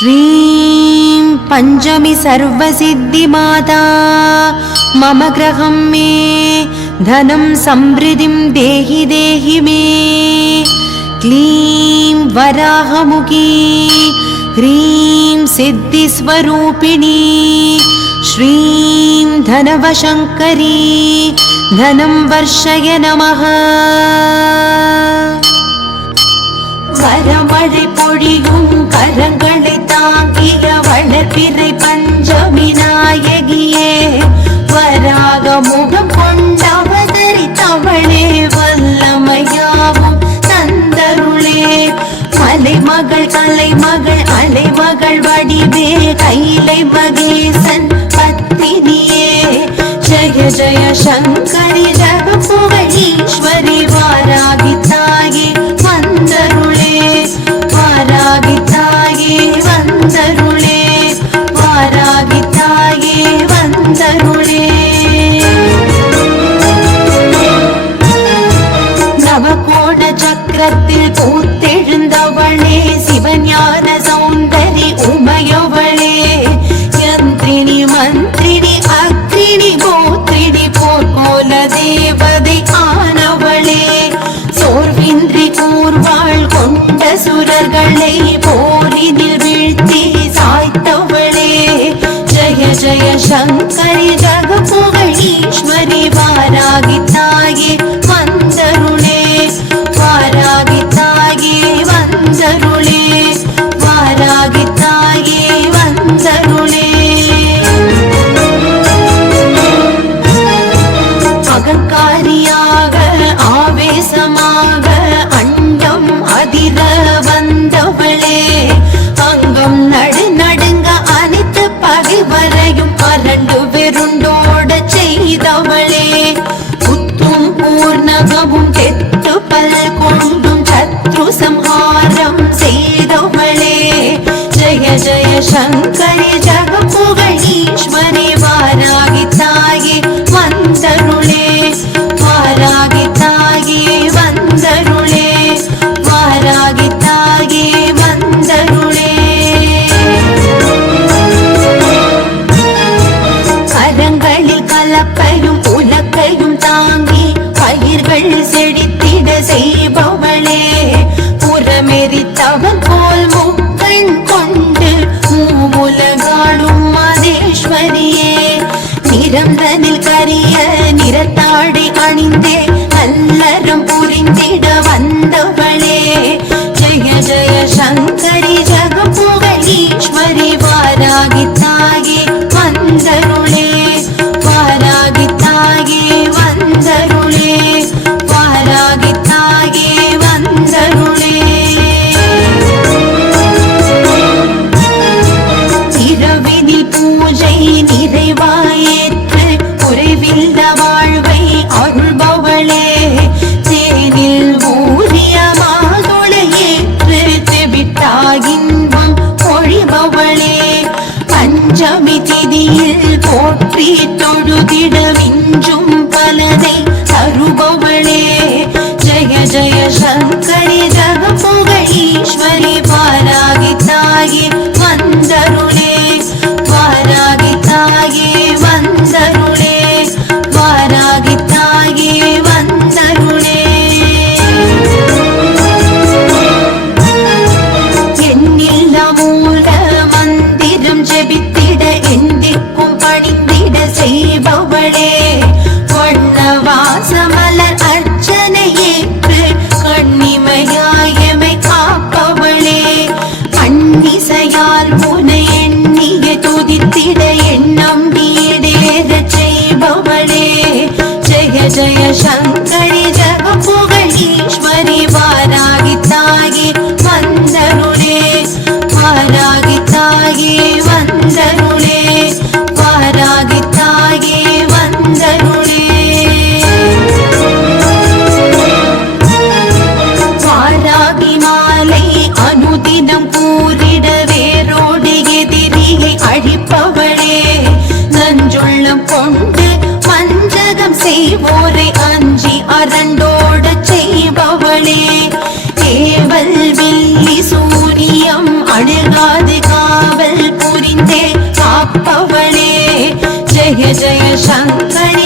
श्रीं पंचमी सर्वसिद्धिमाता मम ग्रहं मे धनं समृद्धिं देहि देहि मे। क्लीं वराहमुखी ह्रीं सिद्धिस्वरूपिणी श्रीं धनवशङ्करी धनं वर्षय नमः। வரமழை பொழியும் கரங்களை தாங்கிய வளர்பிறை பஞ்சமி நாயகியே, வராக முகம் கொண்டவதரித்தவளே, வல்லமையாவும் தந்தருளே. மலைமகள் கலைமகள் அலைமகள் வடிவே, கைலை மகேசன் பத்தினியே, ஜய ஜய சங்கரி ஜகபுகழீஸ்வரி வாராகி தாயே வந்தருளே, வாராகி தாயே வந்தருளே, வாராகி தாயே வந்தருளே. நவகோண சக்கரத்தில் பூத்தெழுந்தவளே, சிவஞான சௌந்தரி உமையவளே, யந்திரிணி மந்திரிணி அக்ரிணி கோத்திரிணி போர்க்கோல தேவதை ஆனவளே, சோர்வின்றி கூர்வாள் கொண்ட சுரர்களை போரினில் வீழ்த்தி சாய்த்தவளே, ஜய ஜய சங்கரி ஜகபுகழீஸ்வரி வாராகி தாயே வந்தருளே, வாராகி தாயே வந்தருளே, வாராகி தாயே வந்தருளே. அகங்காரியாக ஆவேசமாக அண்டம் அதிர வந்தவளே, அங்கம் நடு நடுங்க அனைத்து பகைவரையும் அரண்டு வெருண்டோட செய்தவளே, புத்தும் பூர்ணகமும் தெத்து பல் கொண்டும் சத்ரு சம்ஹாரம் செய்தவளே, ஜய ஜய சங்கரி ஜகபுகழீஸ்வரி வாராகி தாயே வந்தருளே, வாராகி தாயே வந்தருளே, வாராகி தாயே வந்தருளே. கரங்களில் கலப்பையும் உலக்கையும் தாங்கி பயிர்கள் செழித்திட செய்பவளே, புறமெரித்தவன் போல் முக்கண் கொண்டு மூவுலகாளும் மதேஸ்வரியே, நிறந்தனில் கரிய நிறத்தாடை அணிந்தே நல்லறம் புரிந்திட வந்தவளே, ஜய ஜய சங்கரி ஜகபுகழீஸ்வரி வாராகி தாயே வந்தருளே, வாராகி தாயே வந்தருளே, வாராகி தாயே வந்தருளே. இரவினில் பூஜை நிறைவாயேற்று குறைவில்ல வாழ்வை அருள்பவளே, தேனில் ஊரிய மாதுளையேற்று தெவிட்டாகின்பம் பொழிபவளே, பஞ்சமி திதியில் போற்றி தொழுதிட மிஞ்சும் பலனை தருபவளே, ஜய ஜய சங்கரி ஜகபுகழீஸ்வரி வாராகி தாயே வந்தருளே, வாராகி தாயே வந்தருளே, வாராகி தாயே வந்தருளே. எண்ணில்லா மூல மந்திரம் ஜெபித்திட எந்திக்கும் பணிந்திட செய்பவளே, வண்ணவாசமலர் அர்ச்சனையேற்று கண்ணிமையாயமை காப்பவளே, அன்னிசையால் உனை எண்ணிய துதித்திட எண்ணம் நீடேறச் செய்பவளே, ஜய ஜய சங்கரி ஜகபுகழீஸ்வரி வாராகி தாயே வந்தருளே, வாராகி தாயே வந்தருளே, வாராகி தாயே வந்தருளே. வாராகி மாலை அனுதினம் கூறிட வேரோடு எதிரியை அழிப்பவளே, நஞ்சுள்ளம் கொண்டு வஞ்சகம் செய்வோரை அஞ்சி அரண்டோட செய்பவளே, ஏவல் வில்லி சூரியம் அழுகாது காவல் புரிந்தே காப்பவளே ஜெய ஜெய சங்கரி